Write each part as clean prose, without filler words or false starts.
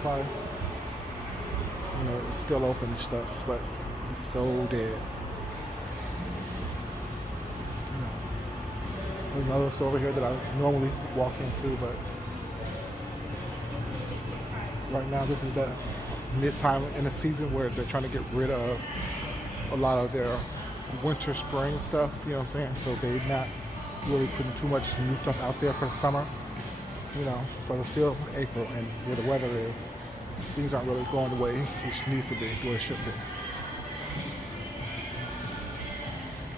supplies. You know, it's still open and stuff, but it's so dead. There's another store over here that I normally walk into, but right now this is the mid-time in the season where they're trying to get rid of a lot of their winter, spring stuff, you know what I'm saying? So they're not really putting too much new stuff out there for the summer, you know, but it's still April and where the weather is, things aren't really going the way it needs to be, the way it should be.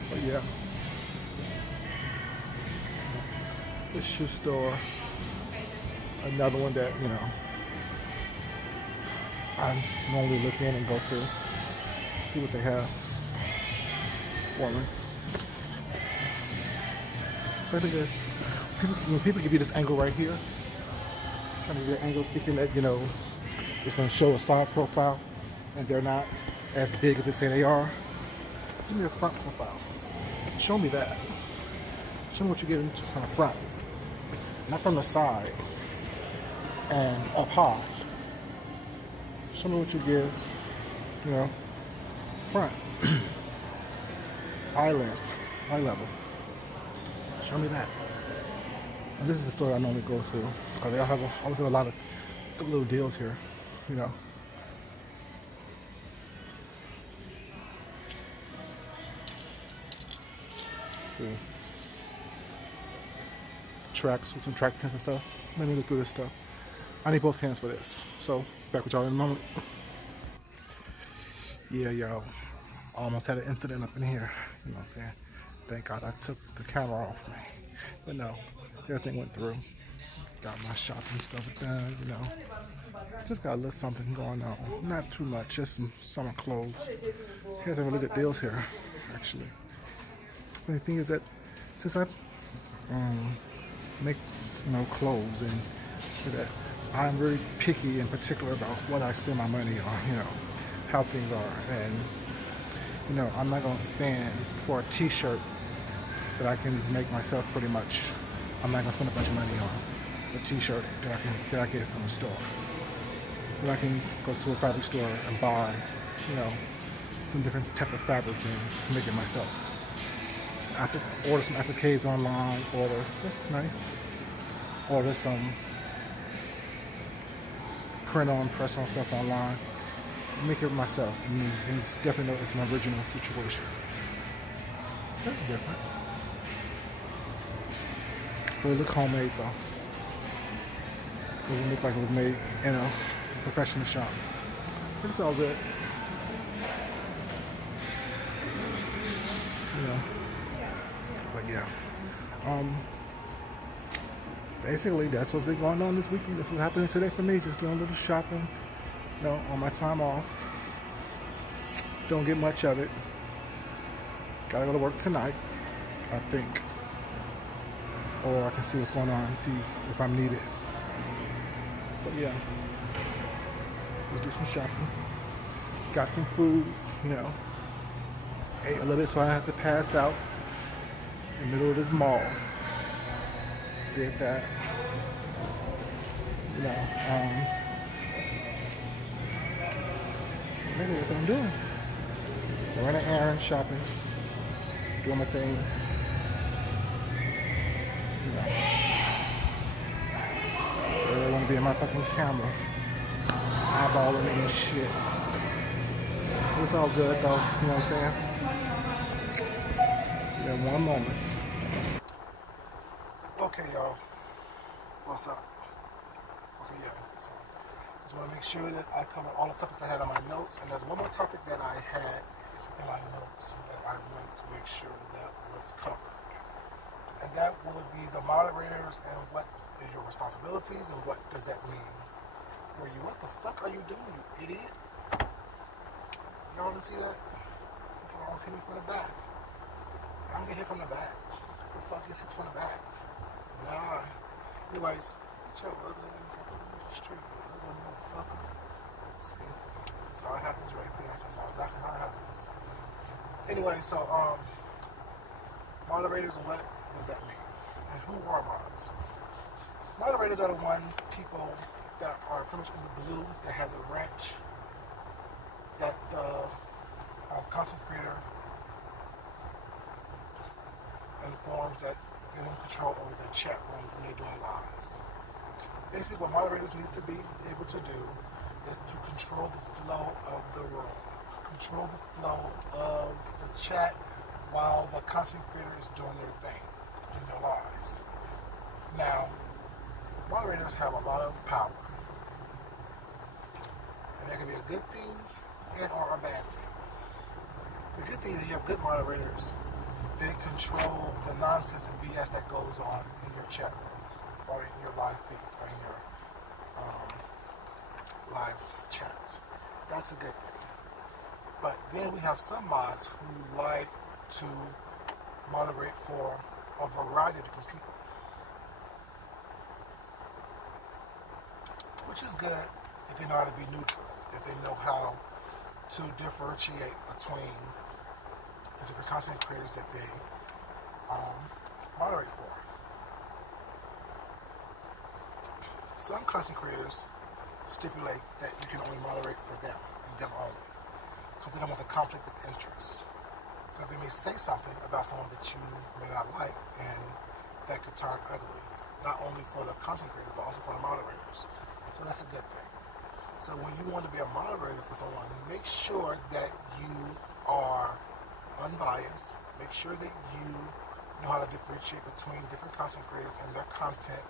But yeah. This shoe store, another one that, you know, I normally look in and go to, see what they have for me. So I think this, when people give you this angle right here, trying to get an angle thinking that, you know, it's going to show a side profile and they're not as big as they say they are. Give me a front profile. Show me that. Show me what you get into from the front. Not from the side and up high. Show me what you give, you know, front, eye length, eye level. Show me that. And this is the store I normally go to because they always have a lot of good little deals here, you know. Let's see. Tracks with some track pins and stuff. Let me look through this stuff. I need both hands for this. So, back with y'all in a moment. Yeah, y'all. Almost had an incident up in here. You know what I'm saying? Thank God I took the camera off me. But no, everything went through. Got my shopping stuff done, you know. Just got a little something going on. Not too much, just some summer clothes. He has some really good deals here, actually. Funny thing is that since I make, you know, clothes and that, I'm really picky and particular about what I spend my money on, you know, how things are. And, you know, I'm not going to spend for a t-shirt that I can make myself pretty much. I'm not going to spend a bunch of money on a t-shirt that I get from the store. But I can go to a fabric store and buy, you know, some different type of fabric and make it myself. Order some appliques online, that's nice. Order some print on, press on stuff online. Make it myself. I mean, it's definitely it's an original situation. That's different. But it looks homemade though. It doesn't look like it was made in a professional shop. But it's all good. You know. But yeah. Basically that's what's been going on this weekend. That's what's happening today for me. Just doing a little shopping, you know, on my time off. Don't get much of it. Gotta go to work tonight, I think. Or I can see what's going on, see if I'm needed. But yeah. Let's do some shopping. Got some food, you know. Ate a little bit so I didn't have to pass out in the middle of this mall. Did that. You know, so maybe that's what I'm doing. Running errands, shopping, doing my thing. You know. I really want to be in my fucking camera. Eyeballing me and shit. But it's all good though, you know what I'm saying? In one moment. Okay, y'all. What's up? Okay, yeah. So, just want to make sure that I cover all the topics I had on my notes, and there's one more topic that I had in my notes that I wanted to make sure that was covered. And that will be the moderators and what is your responsibilities and what does that mean for you. What the fuck are you doing, you idiot? Y'all didn't see that? You almost hit me from the back. I'm gonna hit from the back. Who the fuck gets hit from the back? Nah. Anyways, get your ugly ass up on the street, you ugly motherfucker. See? That's how it happens right there. That's exactly how it happens. Anyway, so, moderators, what does that mean? And who are mods? Moderators are the ones, people that are pretty much in the blue that has a wrench that the content creator informs that they have control over the chat rooms when they're doing lives. Basically, what moderators needs to be able to do is to control the flow of the room, control the flow of the chat while the content creator is doing their thing in their lives. Now, moderators have a lot of power, and that can be a good thing and or a bad thing. The good thing is you have good moderators. They control the nonsense and BS that goes on in your chat room or in your live feeds or in your live chats. That's a good thing. But then we have some mods who like to moderate for a variety of different people, which is good if they know how to be neutral, if they know how to differentiate between the different content creators that they moderate for. Some content creators stipulate that you can only moderate for them and them only, because they don't want the conflict of interest. Because they may say something about someone that you may not like, and that could turn ugly, not only for the content creator, but also for the moderators. So that's a good thing. So when you want to be a moderator for someone, make sure that you are unbiased. Make sure that you know how to differentiate between different content creators and their content,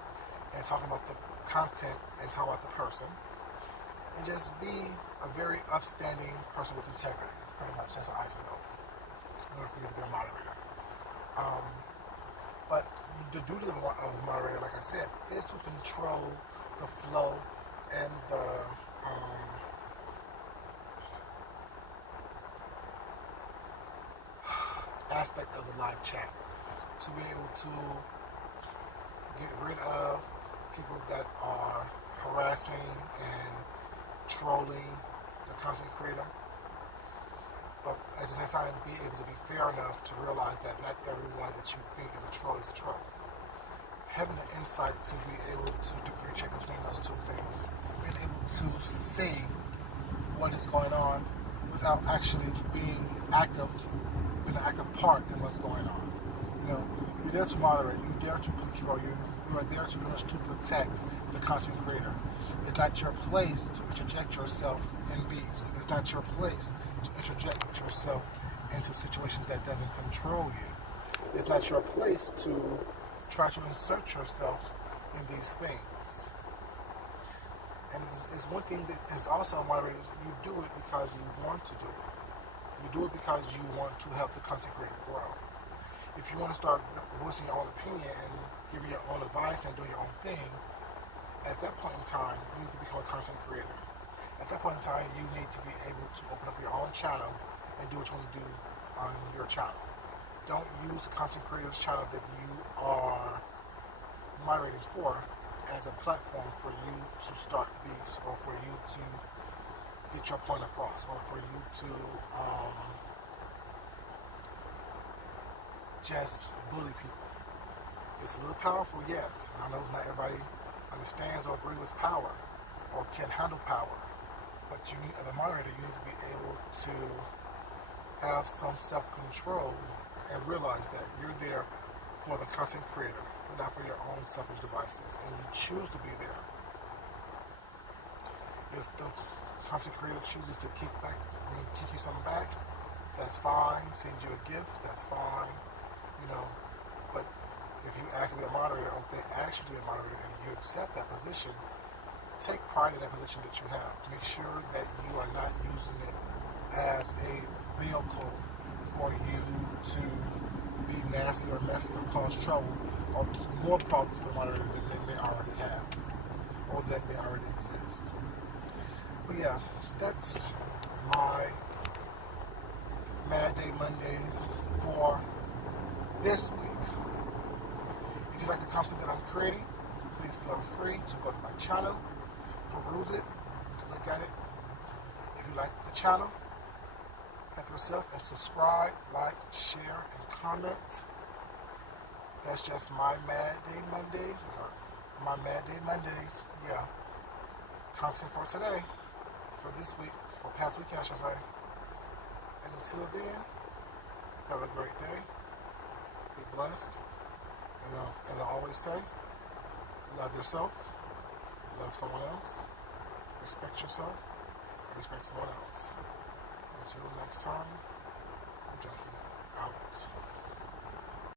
and talking about the content and talking about the person. And just be a very upstanding person with integrity. Pretty much, that's what I feel, in order for you to be a moderator. But the duty of the moderator, like I said, is to control the flow and the aspect of the live chat, to be able to get rid of people that are harassing and trolling the content creator, but at the same time be able to be fair enough to realize that not everyone that you think is a troll is a troll. Having the insight to be able to differentiate between those two things, being able to see what is going on without actually being an active part in what's going on. You know, you're there to moderate, you're there to control, you are there to pretty much to protect the content creator. It's not your place to interject yourself in beefs. It's not your place to interject yourself into situations that doesn't control you. It's not your place to try to insert yourself in these things. And it's one thing that is also a moderator, you do it because you want to do it. You do it because you want to help the content creator grow. If you want to start voicing your own opinion and giving your own advice and doing your own thing, at that point in time, you need to become a content creator. At that point in time, you need to be able to open up your own channel and do what you want to do on your channel. Don't use the content creator's channel that you are moderating for as a platform for you to start beefs, or for you to get your point across, or for you to just bully people. It's a little powerful, yes, and I know not everybody understands or agree with power or can handle power, but you need, as a moderator, you need to be able to have some self-control and realize that you're there for the content creator, not for your own selfish devices, and you choose to be there. If the content creator chooses to kick you something back, that's fine. Send you a gift, that's fine. You know, but if you ask to be a moderator, or if they ask you to be a moderator and you accept that position, take pride in that position that you have. Make sure that you are not using it as a vehicle for you to be nasty or messy or cause trouble or more problems for the moderator than they may already have or that may already exist. But yeah, that's my Mad Day Mondays for this week. If you like the content that I'm creating, please feel free to go to my channel, peruse it, look at it. If you like the channel, help yourself and subscribe, like, share, and comment. That's just my Mad Day Mondays. My Mad Day Mondays, yeah. content for today, for this week, or past week, I should say. And until then, have a great day. Be blessed. And as I always say, love yourself, love someone else, respect yourself, respect someone else. Until next time, I'm Junkie out.